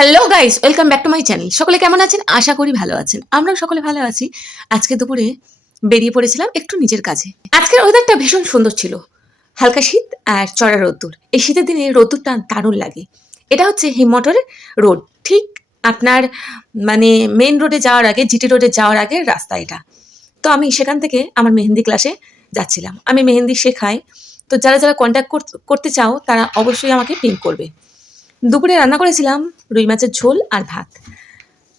Hello guys, welcome back to my channel. সকলে কেমন আছেন? আশা করি ভালো আছেন। আমরাও সকলে ভালো আছি। আজকে দুপুরে বেরিয়ে পড়েছিলাম একটু নিজের কাজে। আজকের ওয়েদারটা ভীষণ সুন্দর ছিল। হালকা শীত আর চড়া রোদ্দুর। এই শীতের দিনে রোদ্দুরটা দারুণ লাগে। এটা হচ্ছে হিমমটরের রোড। ঠিক আপনার মানে মেইন রোডে যাওয়ার আগে, জিটি রোডে যাওয়ার আগের রাস্তা এটা। তো আমি সেখান থেকে আমার মেহেন্দি ক্লাসে যাচ্ছিলাম। আমি মেহেন্দি শেখাই। তো যারা কন্ট্যাক্ট করতে চাও তারা অবশ্যই আমাকে পিং করবে। দুপুরে রান্না করেছিলাম রুই মাছের ঝোল আর ভাত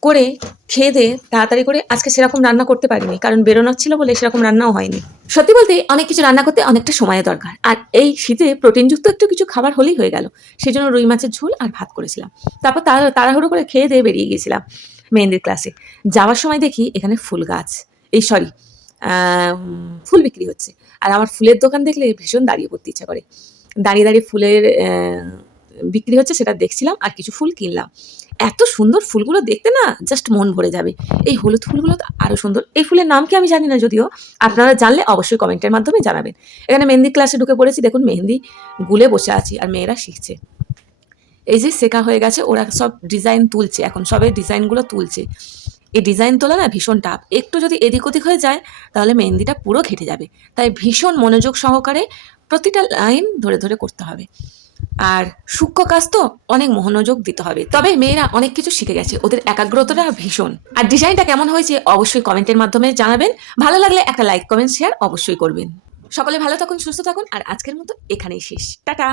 করে খেয়ে দিয়ে তাড়াতাড়ি করে আজকে সেরকম রান্না করতে পারিনি, কারণ বেরোনোর ছিল বলে সেরকম রান্নাও হয়নি। সত্যি বলতে অনেক কিছু রান্না করতে অনেকটা সময় দরকার, আর এই শীতে প্রোটিনযুক্ত একটু কিছু খাবার হলেই হয়ে গেল। সেই জন্য রুই মাছের ঝোল আর ভাত করেছিলাম। তারপর তাড়াহুড়ো করে খেয়ে দিয়ে বেরিয়ে গিয়েছিলাম মেহেন্দির ক্লাসে। যাওয়ার সময় দেখি এখানে ফুল গাছ, এই সরি ফুল বিক্রি হচ্ছে। আর আমার ফুলের দোকান দেখলে ভীষণ দাঁড়িয়ে পড়তে ইচ্ছা করে। দাঁড়িয়ে দাঁড়িয়ে ফুলের বিক্রি হচ্ছে সেটা দেখছিলাম আর কিছু ফুল কিনলাম। এত সুন্দর ফুলগুলো দেখতে না, জাস্ট মন ভরে যাবে। এই হলুদ ফুলগুলো তো আরও সুন্দর। এই ফুলের নাম কি আমি জানি না, যদিও আপনারা জানলে অবশ্যই কমেন্টের মাধ্যমে জানাবেন। এখানে মেহেন্দি ক্লাসে ঢুকে পড়েছি, দেখুন মেহেন্দি গুলে বসে আছি আর মেয়েরা শিখছে। এই যে শেখা হয়ে গেছে, ওরা সব ডিজাইন তুলছে, এখন সবে ডিজাইনগুলো তুলছে। এই ডিজাইন তোলা না ভীষণ টাফ, একটু যদি এদিক ওদিক হয়ে যায় তাহলে মেহেন্দিটা পুরো ঘেটে যাবে। তাই ভীষণ মনোযোগ সহকারে প্রতিটা লাইন ধরে ধরে করতে হবে। আর সূক্ষ্ম কাজ তো অনেক মনোযোগ দিতে হবে। তবে মেয়েরা অনেক কিছু শিখে গেছে, ওদের একাগ্রতাটা ভীষণ। আর ডিজাইনটা কেমন হয়েছে অবশ্যই কমেন্টের মাধ্যমে জানাবেন। ভালো লাগলে একটা লাইক কমেন্ট শেয়ার অবশ্যই করবেন। সকলে ভালো থাকুন, সুস্থ থাকুন, আর আজকের মতো এখানেই শেষ। টাটা।